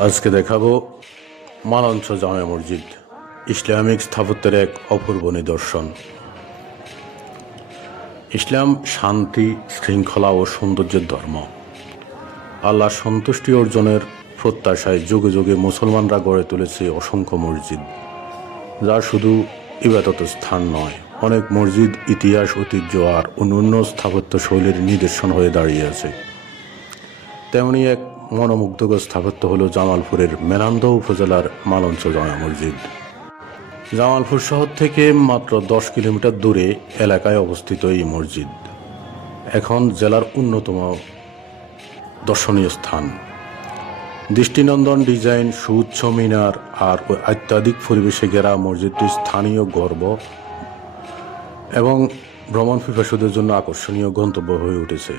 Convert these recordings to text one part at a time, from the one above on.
আজকে দেখাবো মালঞ্চ জামে মসজিদ, ইসলামিক স্থাপত্যের এক অপূর্ব নিদর্শন। ইসলাম শান্তি, শৃঙ্খলা ও সৌন্দর্যের ধর্ম। আল্লাহর সন্তুষ্টি অর্জনের প্রত্যাশায় যুগে যুগে মুসলমানরা গড়ে তুলেছে অসংখ্য মসজিদ, যা শুধু ইবাদতের স্থান নয়, অনেক মসজিদ ইতিহাস, ঐতিহ্য আর অনন্য স্থাপত্য শৈলীর নিদর্শন হয়ে দাঁড়িয়ে আছে। তেমনি এক মনোমুগ্ধকর স্থাপত্য হলো জামালপুরের মেনান্দহ উপজেলার মালঞ্চ জামে মসজিদ। জামালপুর শহর থেকে মাত্র 10 কিলোমিটার দূরে এলাকায় অবস্থিত এই মসজিদ এখন জেলার অন্যতম দর্শনীয় স্থান। দৃষ্টিনন্দন ডিজাইন, সুউচ্চ মিনার আর অত্যাধিক পরিবেশে ঘেরা মসজিদটি স্থানীয় গর্ব এবং ভ্রমণ পিপাসুদের জন্য আকর্ষণীয় গন্তব্য হয়ে উঠেছে।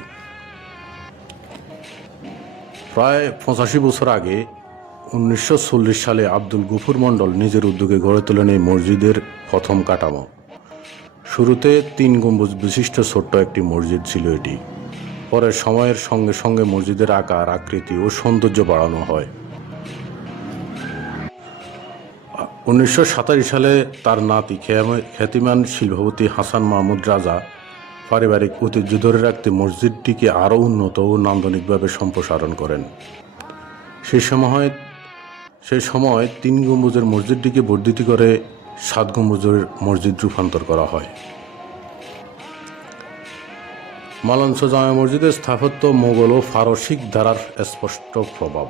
প্রায় 85 বছর আগে 1940 সালে আব্দুল গফুর মণ্ডল নিজের উদ্যোগে গড়ে তোলেন এই মসজিদের প্রথম কাঠামো। শুরুতে 3 গম্বুজ বিশিষ্ট ছোট্ট একটি মসজিদ ছিল এটি। পরে সময়ের সঙ্গে সঙ্গে মসজিদের আকার, আকৃতি ও সৌন্দর্য বাড়ানো হয়। 1927 সালে তার নাতি খ্যাতিমান শিল্পপতি হাসান মাহমুদ রাজা পারিবারিক ঐতিহ্য ধরে রাখতে মসজিদটিকে আরও উন্নত ও নান্দনিকভাবে সম্প্রসারণ করেন। সেই সময় 3 গম্বুজের মসজিদটিকে বর্ধিত করে 7 গম্বুজের মসজিদ রূপান্তর করা হয়। মালঞ্চ জামে মসজিদের স্থাপত্য মোগল ও ফারসিক ধারার স্পষ্ট প্রভাব।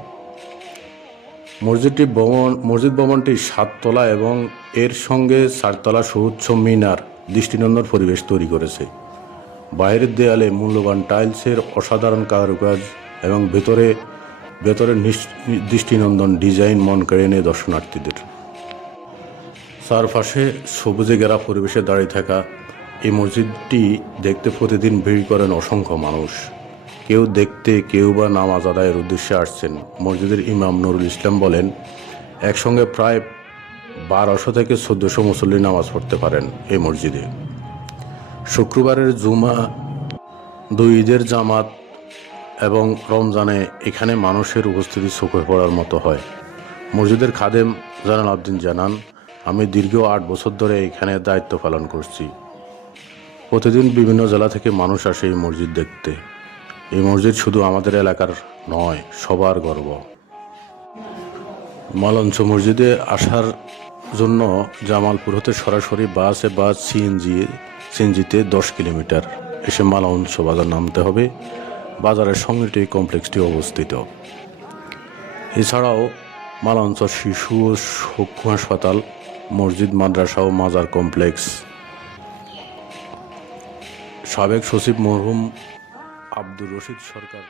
মসজিদ ভবনটি 7 তলা এবং এর সঙ্গে 4 তলা সুউচ্চ মিনার দৃষ্টিনন্দন পরিবেশ তৈরি করেছে। বাইরের দেয়ালে মূল্যবান টাইলসের অসাধারণ কারুকাজ এবং ভেতরে দৃষ্টিনন্দন ডিজাইন মন কেড়ে নেয় দর্শনার্থীদের। চারপাশে সবুজে ঘেরা পরিবেশে দাঁড়িয়ে থাকা এই মসজিদটি দেখতে প্রতিদিন ভিড় করেন অসংখ্য মানুষ। কেউ দেখতে, কেউ বা নামাজ আদায়ের উদ্দেশ্যে আসছেন। মসজিদের ইমাম নুরুল ইসলাম বলেন, একসঙ্গে প্রায় 1200 থেকে 1400 মুসল্লি নামাজ পড়তে পারেন এই মসজিদে। শুক্রবারের জুমা, 2 ঈদের জামাত এবং রমজানে এখানে মানুষের উপস্থিতি চোখে পড়ার মতো হয়। মসজিদের খাদেম জালাল আবদিন জানান, আমি দীর্ঘ 8 বছর ধরে এখানে দায়িত্ব পালন করছি। প্রতিদিন বিভিন্ন জেলা থেকে মানুষ আসে এই মসজিদ দেখতে। এই মসজিদ শুধু আমাদের এলাকার নয়, সবার গর্ব। মালঞ্চ মসজিদে আসার জন্য জামালপুর হতে সরাসরি বাসে বা সিএনজিতে 10 কিলোমিটার এসে মালঞ্চ বাজার নামতে হবে। বাজারের সঙ্গে এই কমপ্লেক্সটি অবস্থিত। এছাড়াও মালঞ্চ শিশু ও চক্ষু হাসপাতাল, মসজিদ, মাদ্রাসা ও মাজার কমপ্লেক্স। সাবেক সচিব মরহুম আব্দুর রশিদ সরকার।